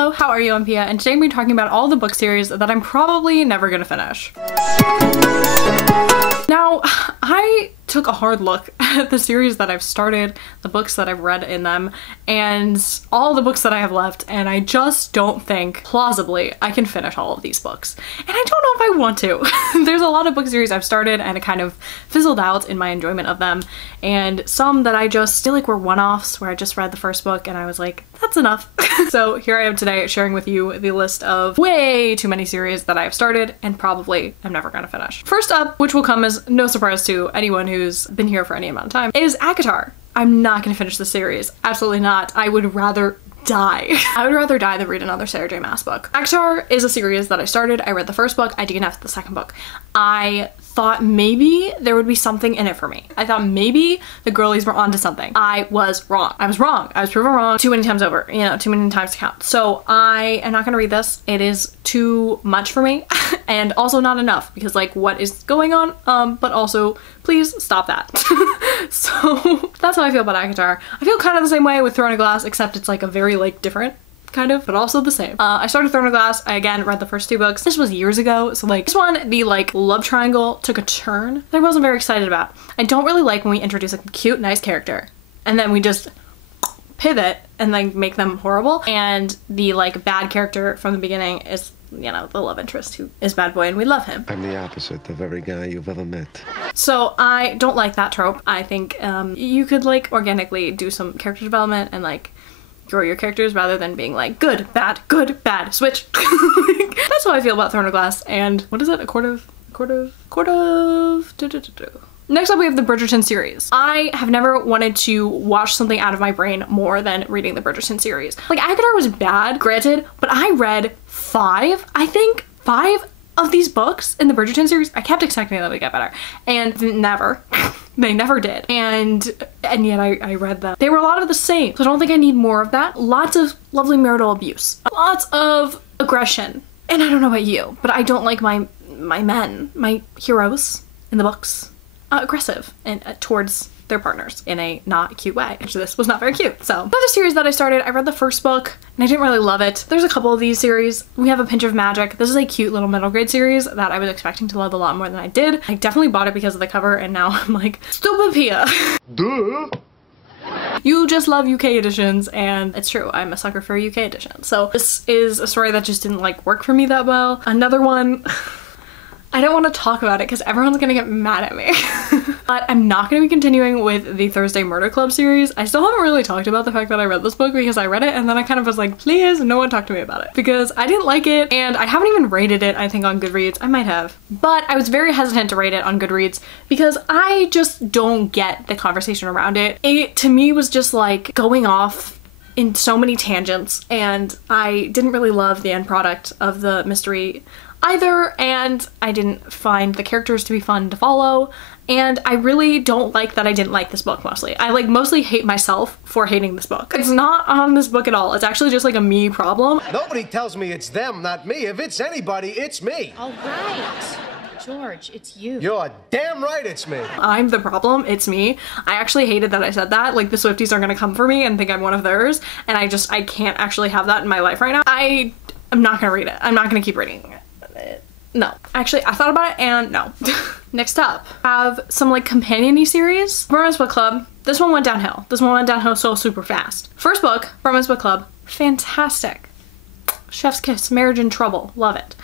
Hello, how are you? I'm Pia, and today we're talking about all the book series that I'm probably never gonna finish. Now, I took a hard look at the series that I've started, the books that I've read in them, and all the books that I have left, and I just don't think, plausibly, I can finish all of these books. And I don't know if I want to. There's a lot of book series I've started and it kind of fizzled out in my enjoyment of them, and some that I just feel like were one-offs where I just read the first book and I was like, that's enough. So here I am today sharing with you the list of way too many series that I have started and probably I'm never gonna finish. First up, which will come as no surprise to anyone who's been here for any amount of time, is ACOTAR. I'm not gonna finish the series. Absolutely not. I would rather die. I would rather die than read another Sarah J Maas book. ACOTAR is a series that I started. I read the first book. I DNF'd the second book. I thought maybe there would be something in it for me. I thought maybe the girlies were onto something. I was wrong. I was wrong. I was proven wrong too many times over, you know, too many times to count. So I am not gonna read this. It is too much for me and also not enough because like what is going on? But also please stop that. So that's how I feel about ACOTAR. I feel kind of the same way with Throne of Glass, except it's like a very like different kind of, but also the same. I started Throne of Glass. I again read the first two books. This was years ago, so like this one, the like love triangle took a turn that I wasn't very excited about. I don't really like when we introduce a cute, nice character and then we just pivot and then make them horrible. And the like bad character from the beginning is, you know, the love interest who is bad boy and we love him. I'm the opposite of every guy you've ever met. So I don't like that trope. I think you could like organically do some character development and like grow your characters rather than being like good, bad, switch. That's how I feel about Throne of Glass. And what is it? A quart of. Next up we have the Bridgerton series. I have never wanted to wash something out of my brain more than reading the Bridgerton series. Like ACOTAR was bad, granted, but I read five of these books in the Bridgerton series. I kept expecting them to get better and never. They never did. And yet I read them. They were a lot of the same. So I don't think I need more of that. Lots of lovely marital abuse. Lots of aggression. And I don't know about you, but I don't like my men, my heroes in the books, aggressive and towards their partners in a not cute way. Actually, this was not very cute. So another series that I started, I read the first book and I didn't really love it. There's a couple of these series. We Have a Pinch of Magic. This is a cute little middle grade series that I was expecting to love a lot more than I did. I definitely bought it because of the cover and now I'm like, stupid Pia. Duh. You just love UK editions, and it's true, I'm a sucker for UK editions. So this is a story that just didn't like work for me that well. Another one, I don't want to talk about it because everyone's gonna get mad at me. But I'm not gonna be continuing with the Thursday Murder Club series. I still haven't really talked about the fact that I read this book because I read it and then I kind of was like, please, no one talk to me about it. Because I didn't like it and I haven't even rated it, I think, on Goodreads. I might have. But I was very hesitant to rate it on Goodreads because I just don't get the conversation around it. It, to me, was just like going off in so many tangents and I didn't really love the end product of the mystery either, and I didn't find the characters to be fun to follow, and I really don't like that I didn't like this book mostly. I like mostly hate myself for hating this book. It's not on this book at all. It's actually just like a me problem. Nobody tells me it's them, not me. If it's anybody, it's me. All right. George, it's you. You're damn right it's me. I'm the problem, it's me. I actually hated that I said that. Like the Swifties are gonna come for me and think I'm one of theirs, and I can't actually have that in my life right now. I'm not gonna read it. I'm not gonna keep reading it. No. Actually, I thought about it and no. Next up, I have some like companion-y series. Romance Book Club. This one went downhill. This one went downhill so super fast. First book, Romance Book Club, fantastic. Chef's Kiss, Marriage in Trouble, love it.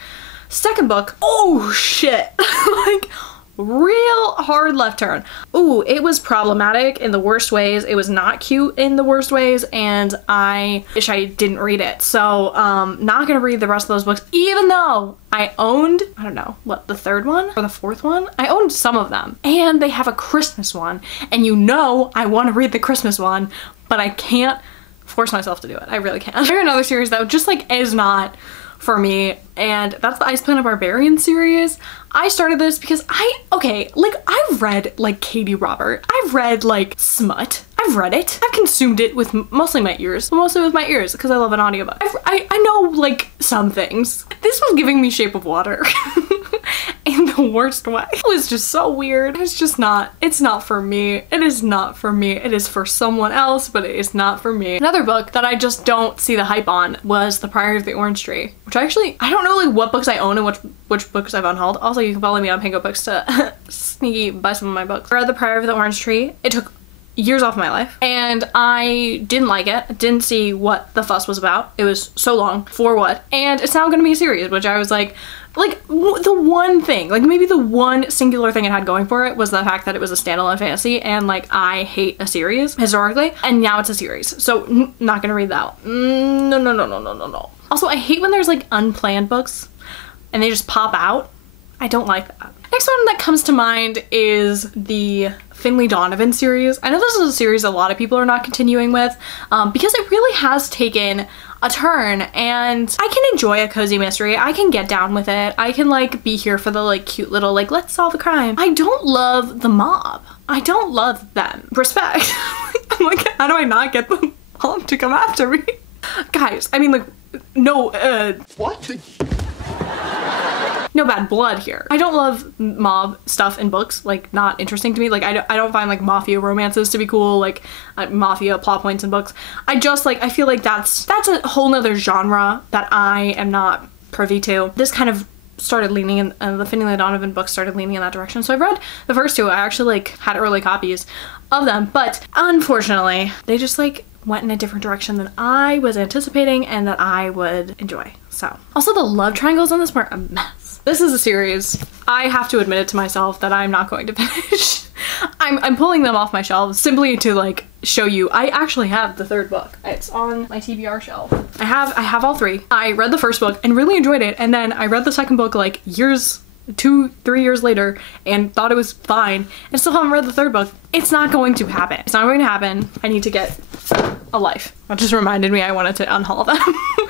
Second book, oh shit. Like real hard left turn. Ooh, it was problematic in the worst ways. It was not cute in the worst ways, and I wish I didn't read it. So not gonna read the rest of those books, even though I owned, I don't know, what, the third one or the fourth one? I owned some of them, and they have a Christmas one, and you know I want to read the Christmas one, but I can't force myself to do it. I really can't. There's another series that just like is not for me, and that's the Ice Planet Barbarian series. I started this because I've read like Katie Robert. I've read like smut. I've read it. I've consumed it with mostly my ears, but mostly with my ears because I love an audiobook. I know like some things. This was giving me Shape of Water. And the the worst way. It was just so weird. It's just not, it's not for me. It is not for me. It is for someone else, but it is not for me. Another book that I just don't see the hype on was The Priory of the Orange Tree, which I don't know like what books I own and which books I've unhauled. Also, you can follow me on Pango Books to sneaky buy some of my books. I read The Priory of the Orange Tree. It took years off my life and I didn't like it. Didn't see what the fuss was about. It was so long. For what? And it's now gonna be a series, which I was like the one thing, like maybe the one singular thing it had going for it was the fact that it was a standalone fantasy, and like I hate a series historically, and now it's a series, so not gonna read that. No. Also, I hate when there's like unplanned books and they just pop out. I don't like that. Next one that comes to mind is the Finley Donovan series. I know this is a series a lot of people are not continuing with because it really has taken a turn, and I can enjoy a cozy mystery. I can get down with it. I can like be here for the like cute little like let's solve a crime. I don't love the mob. I don't love them. Respect. I'm like, how do I not get the mob to come after me? Guys, I mean like no What? no bad blood here. I don't love mob stuff in books, like not interesting to me. Like I don't find like mafia romances to be cool, like mafia plot points in books. I just like, I feel like that's a whole nother genre that I am not privy to. This kind of started leaning in, the Finley Donovan books started leaning in that direction. So I've read the first two. I actually like had early copies of them, but unfortunately they just like went in a different direction than I was anticipating and that I would enjoy. So also the love triangles on this were a mess. This is a series, I have to admit it to myself, that I'm not going to finish. I'm pulling them off my shelves simply to like show you. I actually have the third book. It's on my TBR shelf. I have all three. I read the first book and really enjoyed it, and then I read the second book like 2-3 years later and thought it was fine, and still haven't read the third book. It's not going to happen. It's not going to happen. I need to get a life. That just reminded me I wanted to unhaul them.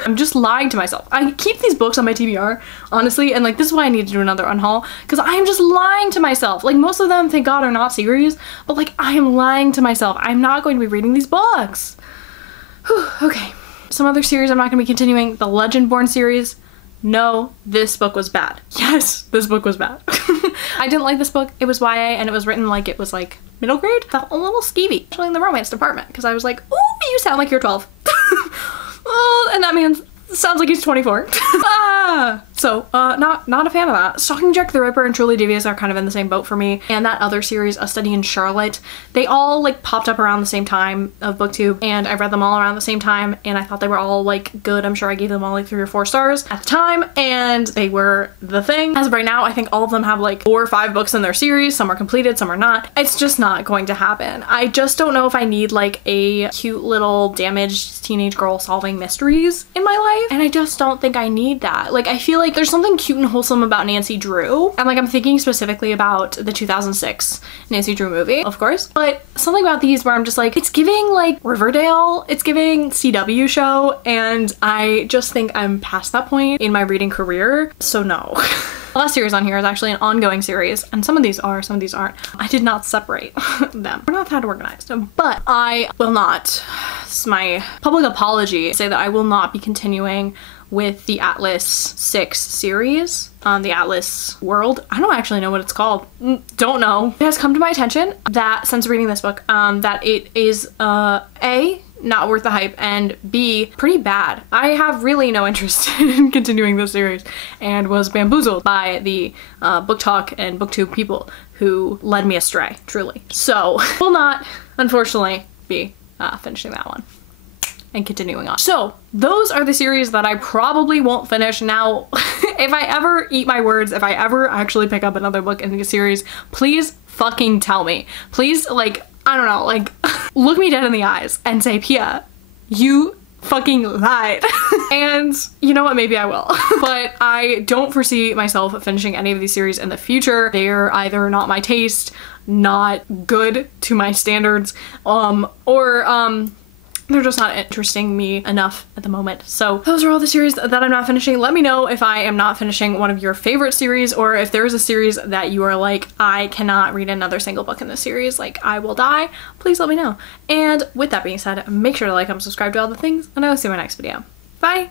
I'm just lying to myself. I keep these books on my TBR, honestly, and like this is why I need to do another unhaul, because I am just lying to myself. Like most of them, thank God, are not series, but like I am lying to myself. I'm not going to be reading these books. Whew, okay. Some other series I'm not going to be continuing. The Legendborn series. No, this book was bad. Yes, this book was bad. I didn't like this book. It was YA and it was written like it was like middle grade. Felt a little skeevy, especially in the romance department, because I was like, ooh, you sound like you're 12. Oh, and that man sounds like he's 24. So not a fan of that. Stalking Jack the Ripper and Truly Devious are kind of in the same boat for me. And that other series, A Study in Charlotte, they all like popped up around the same time of BookTube, and I read them all around the same time, and I thought they were all like good. I'm sure I gave them all like 3 or 4 stars at the time, and they were the thing. As of right now, I think all of them have like 4 or 5 books in their series. Some are completed, some are not. It's just not going to happen. I just don't know if I need like a cute little damaged teenage girl solving mysteries in my life, and I just don't think I need that. Like I feel like there's something cute and wholesome about Nancy Drew, and like I'm thinking specifically about the 2006 Nancy Drew movie, of course, but something about these where I'm just like, it's giving like Riverdale, it's giving CW show, and I just think I'm past that point in my reading career, so no. The last series on here is actually an ongoing series, and some of these are, some of these aren't. I did not separate them. We're not that organized, but I will not, this is my public apology, say that I will not be continuing with the Atlas 6 series on the Atlas world. I don't actually know what it's called. Don't know. It has come to my attention that since reading this book, that it is A, not worth the hype, and B, pretty bad. I have really no interest in continuing this series and was bamboozled by the book talk and booktube people who led me astray, truly. So will not, unfortunately, be finishing that one and continuing on. So those are the series that I probably won't finish. Now, if I ever eat my words, if I ever actually pick up another book in the series, please fucking tell me. Please, like, I don't know, like, look me dead in the eyes and say, Pia, you fucking lied. And you know what, maybe I will. But I don't foresee myself finishing any of these series in the future. They're either not my taste, not good to my standards, or they're just not interesting me enough at the moment. So those are all the series that I'm not finishing. Let me know if I am not finishing one of your favorite series, or if there's a series that you are like, I cannot read another single book in this series, like I will die. Please let me know. And with that being said, make sure to like, comment, subscribe to all the things, and I will see you in my next video. Bye!